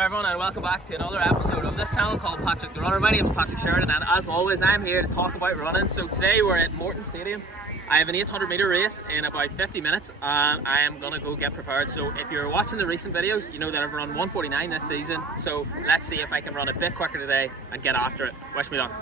Hi everyone, and welcome back to another episode of this channel called Patrick the Runner. My name is Patrick Sheridan, and as always I'm here to talk about running. So today we're at Morton Stadium. I have an 800 metre race in about 50 minutes and I am going to go get prepared. So if you're watching the recent videos, you know that I've run 1:49 this season. So let's see if I can run a bit quicker today and get after it. Wish me luck.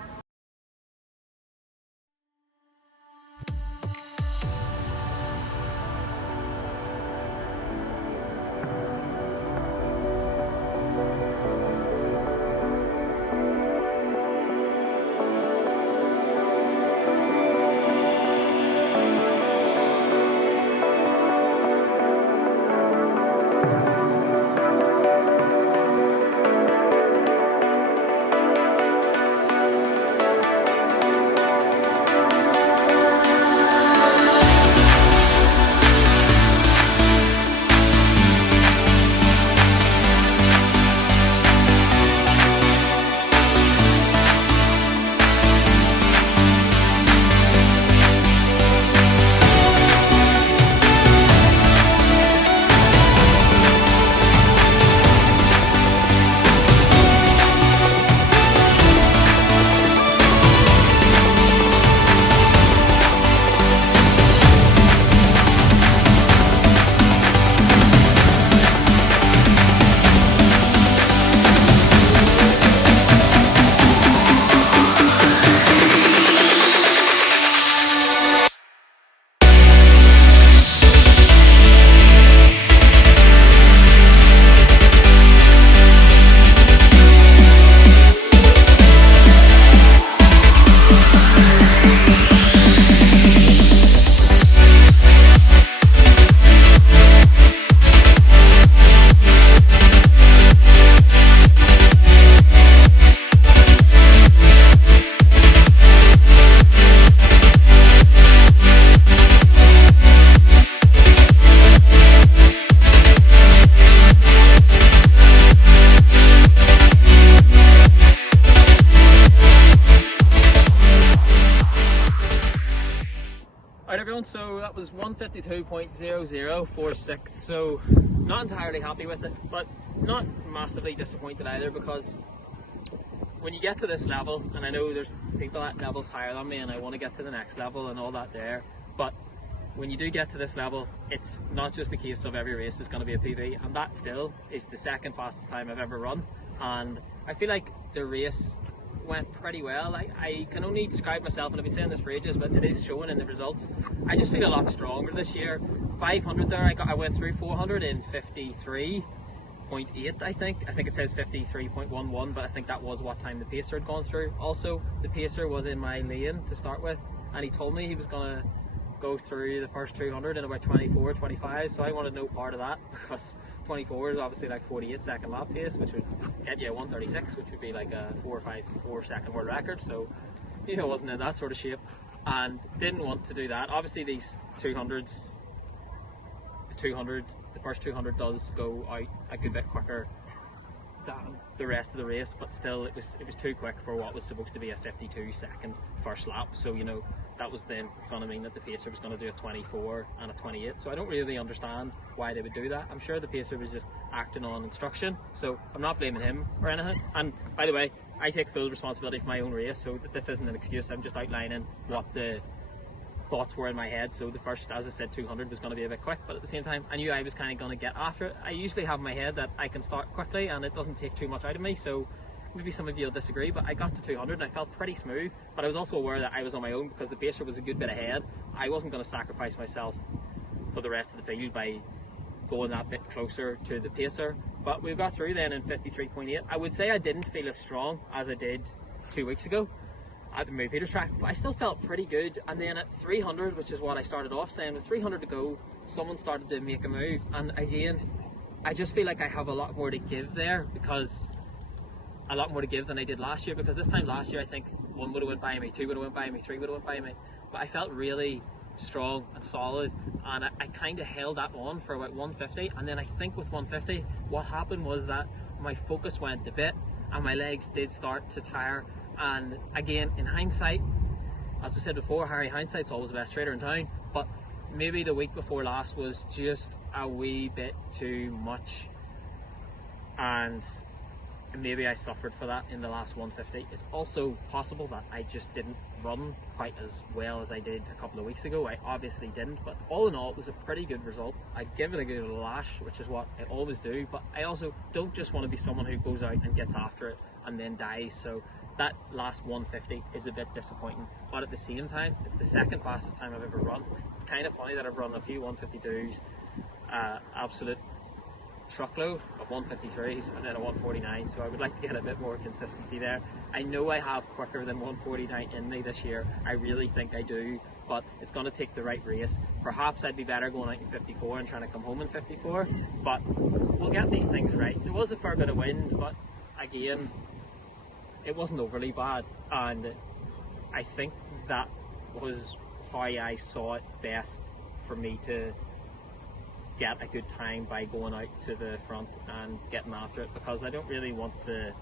Alright everyone, so that was 1:52.0046, so not entirely happy with it, but not massively disappointed either, because when you get to this level, and I know there's people at levels higher than me and I want to get to the next level and all that there, but when you do get to this level, it's not just a case of every race is going to be a PB, and that still is the second fastest time I've ever run, and I feel like the race went pretty well. I can only describe myself, and I've been saying this for ages, but it is showing in the results. I just feel a lot stronger this year. 500 there, I went through 400 in 53.8, I think it says 53.11, but I think that was what time the pacer had gone through. Also, the pacer was in my lane to start with, and he told me he was gonna go through the first 200 in about 24, 25, so I wanted no part of that, because 24 is obviously like 48 second lap pace, which would get you a 1:36, which would be like a 4 second world record, so you know, wasn't in that sort of shape and didn't want to do that. Obviously these 200s, the first 200 does go out a good bit quicker than the rest of the race, but still it was too quick for what was supposed to be a 52 second first lap, so you know, that was then going to mean that the pacer was going to do a 24 and a 28, so I don't really understand why they would do that. I'm sure the pacer was just acting on instruction, so I'm not blaming him or anything. And by the way, I take full responsibility for my own race, so this isn't an excuse. I'm just outlining what the thoughts were in my head. So the first, as I said, 200 was going to be a bit quick, but at the same time I knew I was kind of going to get after it. I usually have in my head that I can start quickly and it doesn't take too much out of me, so maybe some of you will disagree, but I got to 200 and I felt pretty smooth, but I was also aware that I was on my own because the pacer was a good bit ahead. I wasn't going to sacrifice myself for the rest of the field by going that bit closer to the pacer, but we got through then in 53.8. I would say I didn't feel as strong as I did 2 weeks ago at the Mary Peters track, but I still felt pretty good. And then at 300, which is what I started off saying, with 300 to go, someone started to make a move, and again, I just feel like I have a lot more to give there, because a lot more to give than I did last year, because this time last year I think 1 would have went by me, 2 would have went by me, 3 would have went by me, but I felt really strong and solid, and I kind of held that on for about 150. And then I think with 150 what happened was that my focus went a bit and my legs did start to tire. And again, in hindsight, as I said before, Harry, hindsight's always the best trader in town, but maybe the week before last was just a wee bit too much, and and maybe I suffered for that in the last 150. It's also possible that I just didn't run quite as well as I did a couple of weeks ago. I obviously didn't, but all in all, it was a pretty good result. I'd give it a good lash, which is what I always do, but I also don't just want to be someone who goes out and gets after it and then dies. So that last 150 is a bit disappointing, but at the same time, it's the second fastest time I've ever run. It's kind of funny that I've run a few 152s, absolute truckload of 153s and then a 149, so I would like to get a bit more consistency there. I know I have quicker than 149 in me this year, I really think I do, but it's going to take the right race. Perhaps I'd be better going out in 54 and trying to come home in 54, but we'll get these things right. There was a fair bit of wind, but again, it wasn't overly bad, and I think that was how I saw it best for me to get a good time, by going out to the front and getting after it, because I don't really want to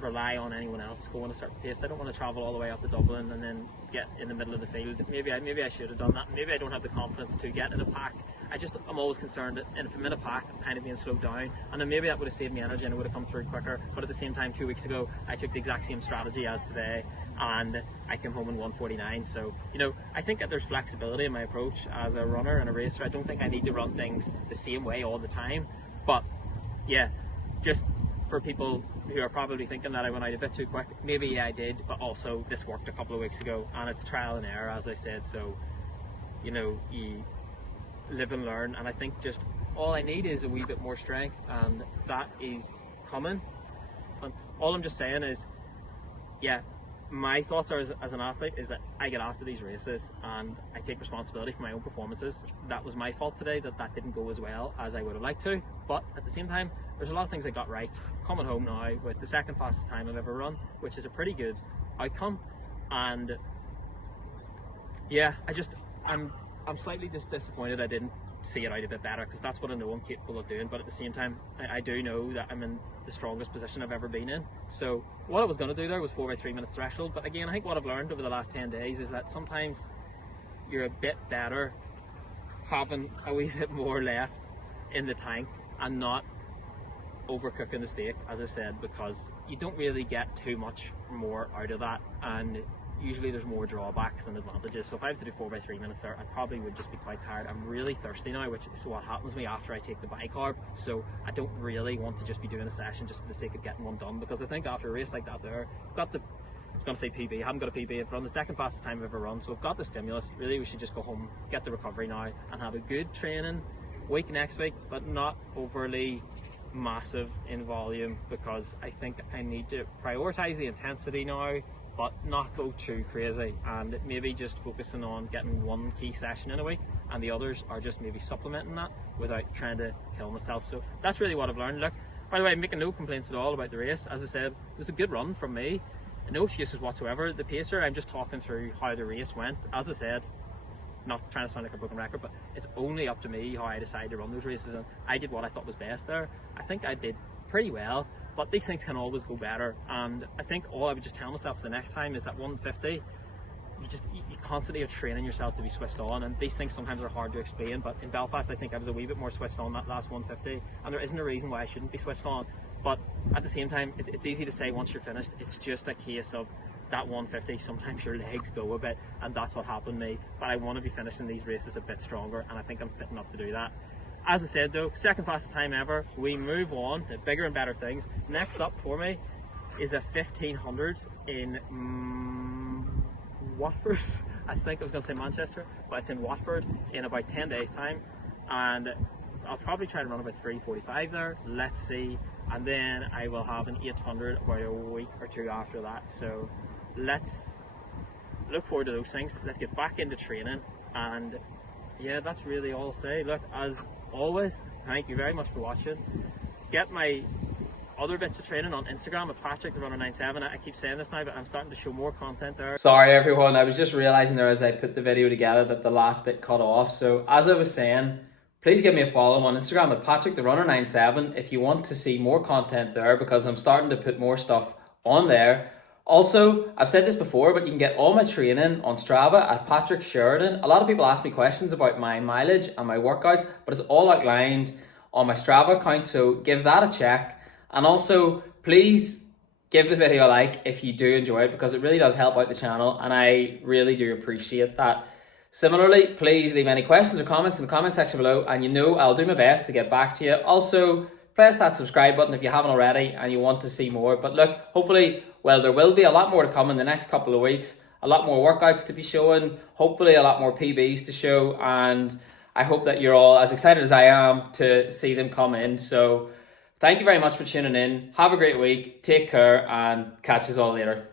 rely on anyone else going a certain pace. I don't want to travel all the way up to Dublin and then get in the middle of the field. Maybe I should have done that. Maybe I don't have the confidence to get in a pack. I'm always concerned that if I'm in a pack, I'm kind of being slowed down, and then maybe that would have saved me energy and it would have come through quicker. But at the same time, 2 weeks ago, I took the exact same strategy as today, and I came home in 149. So, I think that there's flexibility in my approach as a runner and a racer. I don't think I need to run things the same way all the time. But yeah, just for people who are probably thinking that I went out a bit too quick, maybe I did, but also this worked a couple of weeks ago, and it's trial and error, as I said. So, you live and learn, and I think just all I need is a wee bit more strength, and that is coming. And all I'm just saying is, yeah, my thoughts are as an athlete is that I get after these races and I take responsibility for my own performances. That was my fault today, that didn't go as well as I would have liked to, but at the same time, there's a lot of things I got right. Coming home now with the second fastest time I've ever run, which is a pretty good outcome, and yeah, I'm slightly just disappointed I didn't see it out a bit better, because that's what I know I'm capable of doing. But at the same time, I do know that I'm in the strongest position I've ever been in. So what I was going to do there was 4 by 3 minutes threshold. But again, I think what I've learned over the last 10 days is that sometimes you're a bit better having a wee bit more left in the tank and not overcooking the steak, as I said, because you don't really get too much more out of that, and usually there's more drawbacks than advantages. So if I was to do 4 by 3 minutes there, I probably would just be quite tired. I'm really thirsty now, which is what happens to me after I take the bicarb. So I don't really want to just be doing a session just for the sake of getting one done, because I think after a race like that there, I've got the, I was going to say PB, I haven't got a PB, I've run the second fastest time I've ever run, so I've got the stimulus. Really, we should just go home, get the recovery now, and have a good training week next week, but not overly massive in volume, because I think I need to prioritise the intensity now, but not go too crazy, and maybe just focusing on getting one key session in a week, and the others are just maybe supplementing that without trying to kill myself. So that's really what I've learned. Look, by the way, I'm making no complaints at all about the race. As I said, it was a good run from me, no excuses whatsoever. The pacer, I'm just talking through how the race went. As I said, not trying to sound like a broken record, but it's only up to me how I decide to run those races, and I did what I thought was best there. I think I did pretty well, but these things can always go better, and I think all I would just tell myself the next time is that 150, you constantly are training yourself to be switched on, and these things sometimes are hard to explain. But in Belfast, I think I was a wee bit more switched on that last 150, and there isn't a reason why I shouldn't be switched on. But at the same time, it's easy to say once you're finished. It's just a case of that 150, sometimes your legs go a bit, and that's what happened to me. But I want to be finishing these races a bit stronger, and I think I'm fit enough to do that. As I said though, second fastest time ever. We move on to bigger and better things. Next up for me is a 1500 in Watford. I think I was going to say Manchester, but it's in Watford in about 10 days time, and I'll probably try to run about 3:45 there. Let's see. And then I will have an 800 about a week or two after that. So let's look forward to those things. Let's get back into training, and yeah, that's really all I'll say. Look, as always, thank you very much for watching. Get my other bits of training on Instagram at Patrick the Runner 97. I keep saying this now, but I'm starting to show more content there. Sorry everyone, I was just realizing there as I put the video together that the last bit cut off. So as I was saying, please give me a follow on Instagram at Patrick the Runner 97 if you want to see more content there, because I'm starting to put more stuff on there. Also, I've said this before, but you can get all my training on Strava at Patrick Sheridan. A lot of people ask me questions about my mileage and my workouts, but it's all outlined on my Strava account, so give that a check. And also, please give the video a like if you do enjoy it, because it really does help out the channel and I really do appreciate that. Similarly, please leave any questions or comments in the comment section below, and I'll do my best to get back to you. Also, press that subscribe button if you haven't already and you want to see more. But look, hopefully, well, there will be a lot more to come in the next couple of weeks, a lot more workouts to be showing, hopefully a lot more PBs to show, and I hope that you're all as excited as I am to see them come in. So thank you very much for tuning in. Have a great week, take care, and catch us all later.